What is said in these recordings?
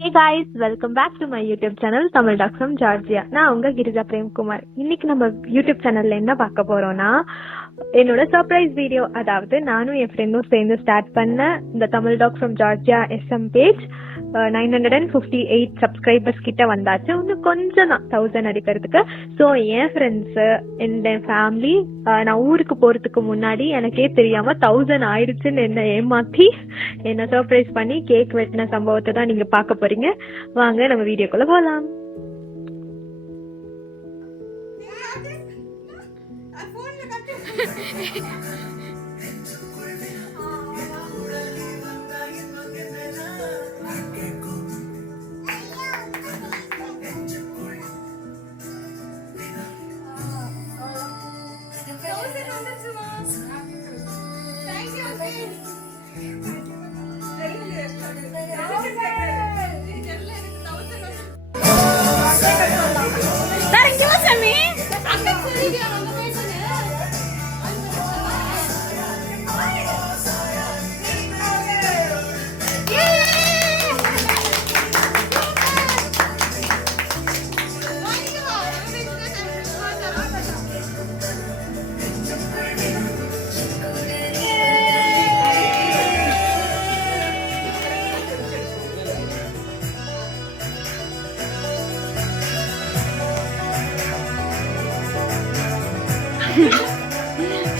Hey guys, welcome back to my YouTube channel Tamil Talks from Georgia. நான் உங்க கிரிஜா பிரேம்குமார். இன்னைக்கு நம்ம YouTube சேனல்ல என்ன பார்க்க போறோம்னா என்னோட சர்ப்ரைஸ் வீடியோ. அதாவது நானும் என் ஃப்ரெண்டும் சேர்ந்து ஸ்டார்ட் பண்ண இந்த Tamil talks from Georgia SM page 958 subscribers கிட்ட வந்தாச்சு. இன்னும் கொஞ்சம் தான் 1000 அடிக்கிறதுக்கு. ஸோ என் ஃப்ரெண்ட்ஸு என் ஃபேமிலி நான் ஊருக்கு போறதுக்கு முன்னாடி எனக்கே தெரியாம 1000 ஆயிடுச்சுன்னு என்ன ஏமாத்தி என்ன சர்ப்ரைஸ் பண்ணி கேக் வெட்டின சம்பவத்தை தான் நீங்க பார்க்க போறீங்க. வாங்க நம்ம வீடியோக்குள்ள போலாம்.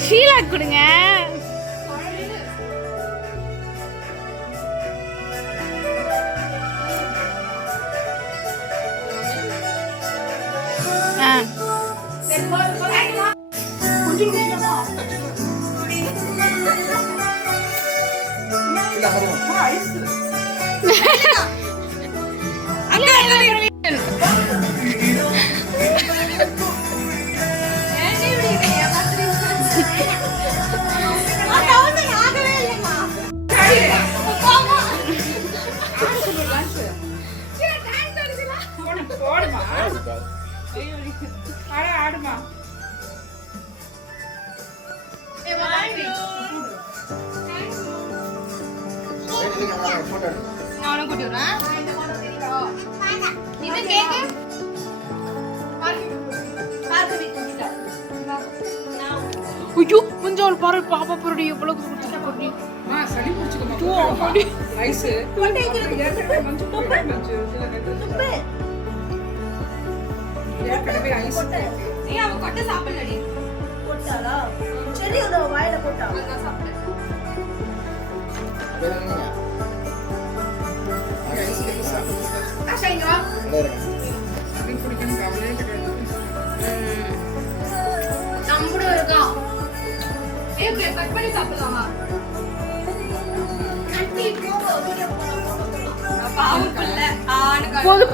ஷீலா கொடுங்க. ஐயோ கொஞ்சம் ஒரு பாரு பாப்பா பொருடி எவ்வளவு கொடுத்துட்டு பொருடி சளி பிடிச்சுக்கோ ஐஸ் ஏற்கனவே ஐஸ் ஏய் அவ கொட்ட சாப்பிடலடி போட்டாளா சரி அத வாயில போட்டா நான் சாப்பிட்டேன் ஆஷைங்க நீ குடிக்கணும் கவலையே கிடையாது நம்புட இருக்கா ஏய் கட் பண்ணி சாப்பிடலாமா கட்டி போகோ வீடியோ பாவு கல்ல ஆன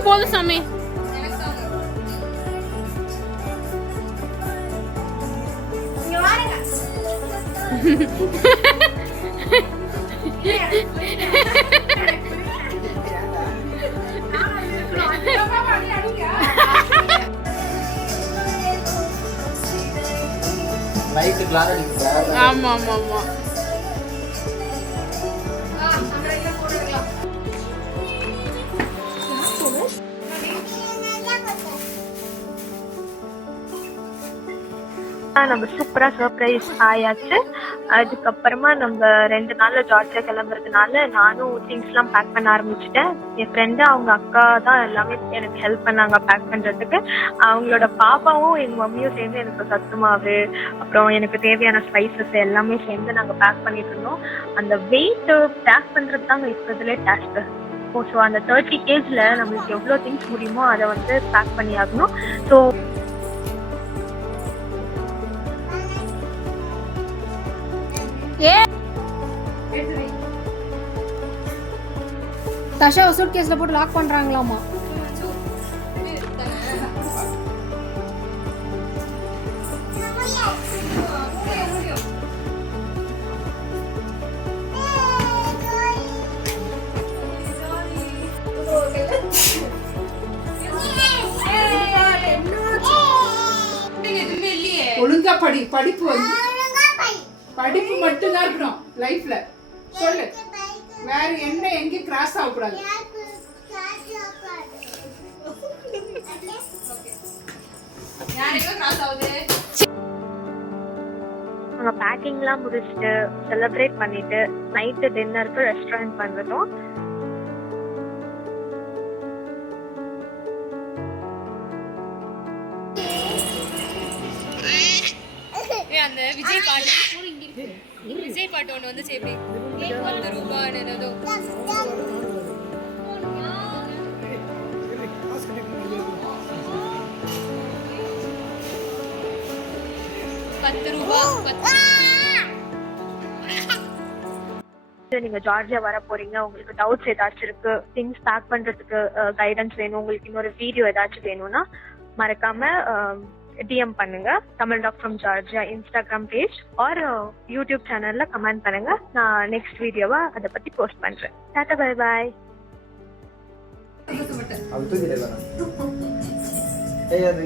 போடு சாமி எனக்கு தாங்க இங்க வாங்க லைட் கிளாரிட்டி இருக்கு. ஆமா ஆமா ஆமா நம்ம சூப்பரா சர்ப்ரைஸ் ஆயாச்சு. அதுக்கப்புறமா நம்ம 2 நாள்ல ஜார்ஜியா கிளம்புறதுனால நானும் திங்ஸ் எல்லாம் பேக் பண்ண ஆரம்பிச்சுட்டேன். என் ஃப்ரெண்டு அவங்க அக்கா தான் எல்லாமே எனக்கு ஹெல்ப் பண்ணாங்க பேக் பண்றதுக்கு. அவங்களோட பாப்பாவும் எங்க மம்மியும் சேர்ந்து எனக்கு சத்து மாவு அப்புறம் எனக்கு தேவையான ஸ்பைசஸ் எல்லாமே சேர்ந்து நாங்க பேக் பண்ணிட்டு இருந்தோம். அந்த வெயிட் பேக் பண்றது தாங்க இருக்கிறதுலே டாஸ்க். ஸோ அந்த 30 kgல நம்மளுக்கு எவ்வளோ திங்ஸ் முடியுமோ அதை வந்து பேக் பண்ணி ஆகணும். ஸோ தஷா சூட் கேஸ்ல போட்டு லாக் பண்றாங்களாமா. ஒழுங்கா படிப்பு வந்து படிப்பு மட்டும் தான் இருக்கணும் லைஃப்ல. சொல்லு, வேற என்ன எங்க கிராஸ் ஆக கூடாது. யார் எங்க கிராஸ் ஆகுது நாங்கள் பேக்கிங்லாம் முடிச்சுட்டு செலிப்ரேட் பண்ணிட்டு நைட்டு டின்னருக்கு ரெஸ்டாரண்ட் வந்துட்டோம். அந்த விஜய் பாட்டு விஜய் பாட்டு ஒன்று வந்து எப்படி 10 ரூபாய் என்னதோ நீங்க ஜார்ஜியா வர போறீங்க, உங்களுக்கு டவுட்ஸ் ஏதாச்சும் இருக்கு, திங்ஸ் பேக் பண்றதுக்கு கைடன்ஸ் வேணும், உங்களுக்கு இன்னொரு வீடியோ ஏதாச்சும் வேணும்னா மறக்காம டிஎம் பண்ணுங்க. Tamil talk from Georgia Instagram page or YouTube சேனல்ல கமெண்ட் பண்ணுங்க. நான் நெக்ஸ்ட் வீடியோவா அதை பத்தி போஸ்ட் பண்றேன். Tata bye bye. அது தூக்கிட்டே வரேன். ஏய் அது